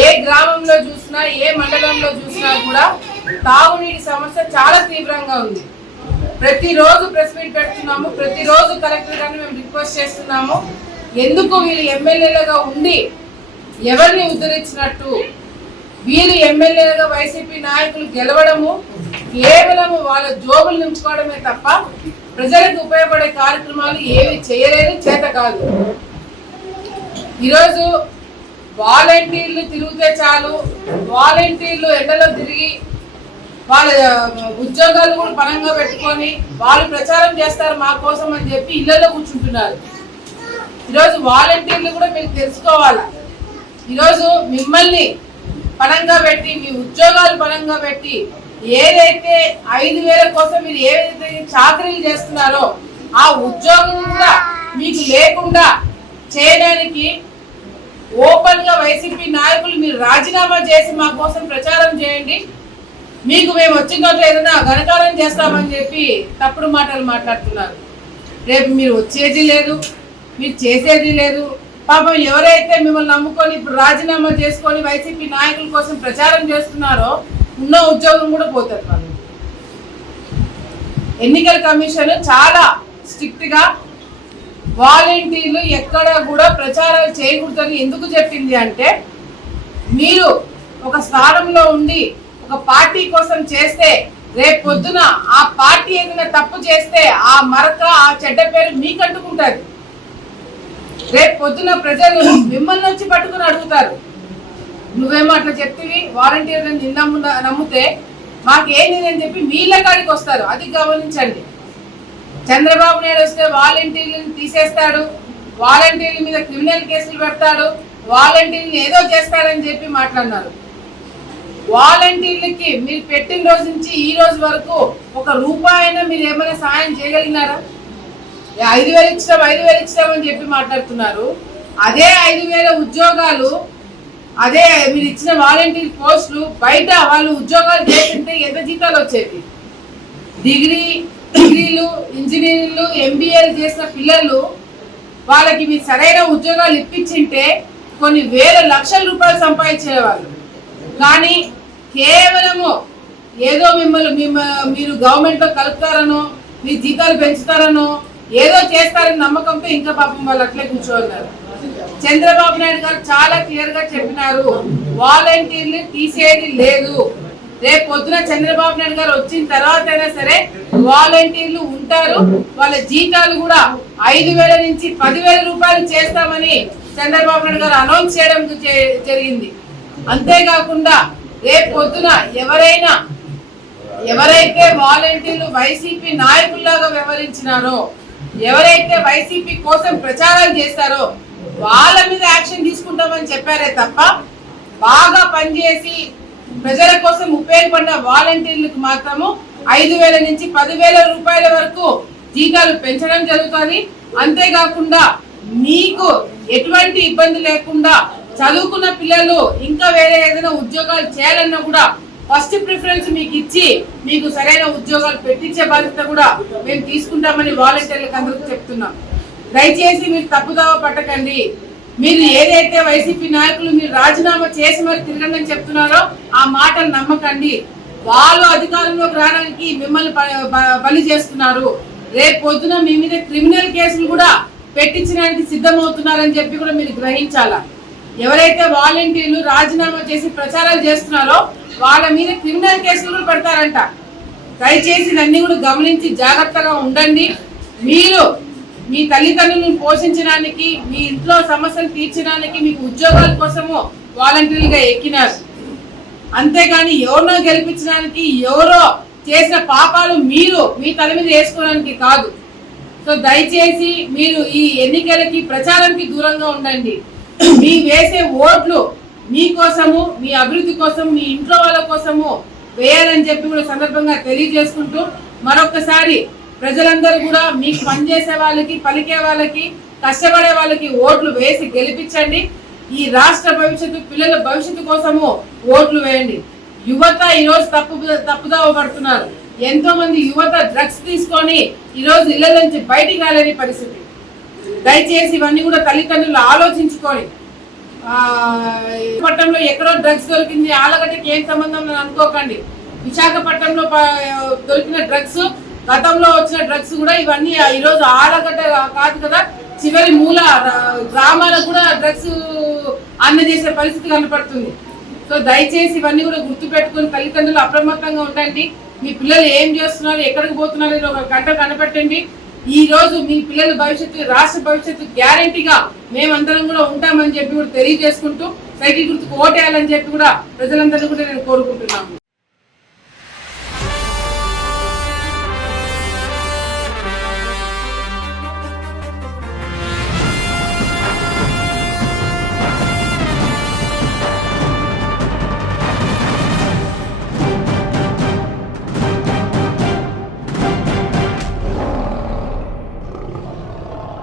ఏ గ్రామంలో చూసినా ఏ మండలంలో చూసినా కూడా తాగునీటి సమస్య చాలా తీవ్రంగా ఉంది. ప్రతిరోజు ప్రెస్ మీట్ పెడుతున్నాము, ప్రతిరోజు కలెక్టర్ గారిని మేము రిక్వెస్ట్ చేస్తున్నాము. ఎందుకు వీళ్ళు ఎమ్మెల్యేలుగా ఉండి ఎవరిని ఉద్ధరించినట్టు, వీరు ఎమ్మెల్యేలుగా వైసీపీ నాయకులు గెలవడము కేవలము వాళ్ళ జోబులు నింపుకోవడమే తప్ప ప్రజలకు ఉపయోగపడే కార్యక్రమాలు ఏవి చేయలేదు, చేత కాదు. ఈరోజు వాలంటీర్లు తిరిగితే చాలు, వాలంటీర్లు ఎండలో తిరిగి వాళ్ళ ఉద్యోగాలు కూడా పరంగా పెట్టుకొని వాళ్ళు ప్రచారం చేస్తారు మా కోసం అని చెప్పి ఇళ్లలో కూర్చుంటున్నారు. ఈరోజు వాలంటీర్లు కూడా మీరు తెలుసుకోవాలి. ఈరోజు మిమ్మల్ని పరంగా పెట్టి మీ ఉద్యోగాలు పరంగా పెట్టి ఏదైతే 5,000 కోసం మీరు ఏదైతే చాకరీలు చేస్తున్నారో ఆ ఉద్యోగం కూడా మీకు లేకుండా చేయడానికి ఓపెన్ గా వైసీపీ నాయకులు మీరు రాజీనామా చేసి మా కోసం ప్రచారం చేయండి, మీకు మేము వచ్చినట్లు ఏదైనా ఘనకారం చేస్తామని చెప్పి తప్పుడు మాటలు మాట్లాడుతున్నారు. రేపు మీరు వచ్చేది లేదు, మీరు చేసేది లేదు. పాపం ఎవరైతే మిమ్మల్ని నమ్ముకొని ఇప్పుడు రాజీనామా చేసుకొని వైసీపీ నాయకుల కోసం ప్రచారం చేస్తున్నారో ఉన్న ఉద్యోగం కూడా పోతారు. వాళ్ళు ఎన్నికల కమిషన్ చాలా స్ట్రిక్ట్ గా వాలంటీర్లు ఎక్కడ కూడా ప్రచారాలు చేయకూడదని ఎందుకు చెప్పింది అంటే, మీరు ఒక స్థానంలో ఉండి ఒక పార్టీ కోసం చేస్తే రేపు పొద్దున ఆ పార్టీ ఏదైనా తప్పు చేస్తే ఆ మరక ఆ చెడ్డ పేరు మీకు అంటుకుంటారు. రేపు పొద్దున ప్రజలు మిమ్మల్ని వచ్చి పట్టుకుని అడుగుతారు, నువ్వేమో అట్లా చెప్తివి, వాలంటీర్లను నమ్మితే మాకేంది అని చెప్పి మీళ్ళ కాడికి వస్తారు. అది గమనించండి. చంద్రబాబు నాయుడు వస్తే వాలంటీర్లను తీసేస్తాడు, వాలంటీర్ల మీద క్రిమినల్ కేసులు పెడతాడు, వాలంటీర్లు ఏదో చేస్తాడని చెప్పి మాట్లాడినారు. వాలంటీర్లకి మీరు పెట్టిన రోజు నుంచి ఈ రోజు వరకు ఒక రూపాయినా మీరు ఏమైనా సాయం చేయగలిగినారా? 5,000 ఇచ్చామని చెప్పి మాట్లాడుతున్నారు. అదే 5,000 ఉద్యోగాలు, అదే మీరు ఇచ్చిన వాలంటీర్ పోస్టులు బయట వాళ్ళు ఉద్యోగాలు చేస్తుంటే ఎంత జీతాలు వచ్చేది? డిగ్రీలు, ఇంజనీరింగ్లు, ఎంబీఏలు చేసిన పిల్లలు వాళ్ళకి మీరు సరైన ఉద్యోగాలు ఇప్పించింటే కొన్ని వేల లక్షల రూపాయలు సంపాదించేవాళ్ళు. కానీ కేవలము ఏదో మీరు గవర్నమెంట్లో కలుపుతారనో, మీ జీతాలు పెంచుతారనో, ఏదో చేస్తారని నమ్మకంతో ఇంకా పాపం వాళ్ళు అట్లే కూర్చోన్నారు. చంద్రబాబు నాయుడు గారు చాలా క్లియర్ గా చెప్పినారు, వాలంటీర్లు తీసేది లేదు. రేపు పొద్దున చంద్రబాబు నాయుడు గారు వచ్చిన తర్వాత అయినా సరే వాలంటీర్లు ఉంటారు. వాళ్ళ జీతాలు కూడా 5,000 నుంచి 10,000 రూపాయలు చేస్తామని చంద్రబాబు నాయుడు గారు అనౌన్స్ చేయడం జరిగింది. అంతేకాకుండా రేపు పొద్దున ఎవరైతే వాలంటీర్లు వైసీపీ నాయకుల్లాగా వ్యవహరించినారో, ఎవరైతే వైసీపీ కోసం ప్రచారాలు చేస్తారో వాళ్ళ మీద యాక్షన్ తీసుకుంటామని చెప్పారే తప్ప బాగా పనిచేసి ప్రజల కోసం ఉపయోగపడిన వాలంటీర్లకు మాత్రము 5,000 నుంచి 10,000 రూపాయల వరకు జీతాలు పెంచడం జరుగుతుంది. అంతేకాకుండా మీకు ఎటువంటి ఇబ్బంది లేకుండా చదువుకున్న పిల్లలు ఇంకా వేరే ఏదైనా ఉద్యోగాలు చేయాలన్నా కూడా ఫస్ట్ ప్రిఫరెన్స్ మీకు ఇచ్చి మీకు సరైన ఉద్యోగాలు పెట్టించే బాధ్యత కూడా మేము తీసుకుంటామని వాలంటీర్లకు అందరికీ చెప్తున్నాం. దయచేసి మీరు తప్పుదావ పట్టకండి. మీరు ఏదైతే వైసీపీ నాయకులు మీరు రాజీనామా చేసి మరి తిరగండి అని చెప్తున్నారో ఆ మాటలు నమ్మకండి. వాళ్ళు అధికారంలోకి రావడానికి మిమ్మల్ని బలి చేస్తున్నారు. రేపు పొద్దున మీ మీద క్రిమినల్ కేసులు కూడా పెట్టించడానికి సిద్ధమవుతున్నారని చెప్పి కూడా మీరు గ్రహించాలా. ఎవరైతే వాలంటీర్లు రాజీనామా చేసి ప్రచారాలు చేస్తున్నారో వాళ్ళ మీద క్రిమినల్ కేసులు కూడా పెడతారంట. దయచేసి ఇవన్నీ కూడా గమనించి జాగ్రత్తగా ఉండండి. మీరు మీ తల్లిదండ్రులను పోషించడానికి, మీ ఇంట్లో సమస్యలు తీర్చడానికి, మీకు ఉద్యోగాల కోసము వాలంటీర్లుగా ఎక్కినారు. అంతేగాని ఎవరినో గెలిపించడానికి, ఎవరో చేసిన పాపాలు మీరు మీ తల మీద వేసుకోవడానికి కాదు. సో దయచేసి మీరు ఈ ఎన్నికలకి ప్రచారానికి దూరంగా ఉండండి. మీ వేసే ఓట్లు మీకోసము, మీ అభివృద్ధి కోసం, మీ ఇంట్లో వాళ్ళ కోసము వేయాలని చెప్పి కూడా సందర్భంగా తెలియజేసుకుంటూ మరొకసారి ప్రజలందరూ కూడా మీకు పనిచేసే వాళ్ళకి, పలికే వాళ్ళకి, కష్టపడే వాళ్ళకి ఓట్లు వేసి గెలిపించండి. ఈ రాష్ట్ర భవిష్యత్తు, పిల్లల భవిష్యత్తు కోసము ఓట్లు వేయండి. యువత ఈరోజు తప్పుదావ పడుతున్నారు. ఎంతో మంది యువత డ్రగ్స్ తీసుకొని ఈరోజు ఇళ్ల నుంచి బయటికి రాలేని పరిస్థితి. దయచేసి ఇవన్నీ కూడా తల్లిదండ్రులు ఆలోచించుకొని విశాఖపట్నంలో ఎక్కడో డ్రగ్స్ దొరికింది, ఆలగడ్డకి ఏం సంబంధం అని అనుకోకండి. విశాఖపట్నంలో దొరికిన డ్రగ్స్, గతంలో వచ్చిన డ్రగ్స్ కూడా ఇవన్నీ ఈరోజు ఆలగడ్డ కాదు కదా, చివరి మూల గ్రామాలకు కూడా డ్రగ్స్ అందజేసే పరిస్థితి కనపడుతుంది. సో దయచేసి ఇవన్నీ కూడా గుర్తు పెట్టుకుని తల్లిదండ్రులు అప్రమత్తంగా ఉండండి. మీ పిల్లలు ఏం చేస్తున్నారు, ఎక్కడికి పోతున్నారు ఒక గంట కనపెట్టండి. ఈ రోజు మీ పిల్లల భవిష్యత్తు, రాష్ట్ర భవిష్యత్తు గ్యారంటీగా మేమందరం కూడా ఉంటామని చెప్పి కూడా తెలియజేసుకుంటూ సైకిల్ గుర్తుకు ఓటేయాలని చెప్పి కూడా ప్రజలందరూ కూడా నేను కోరుకుంటున్నాను.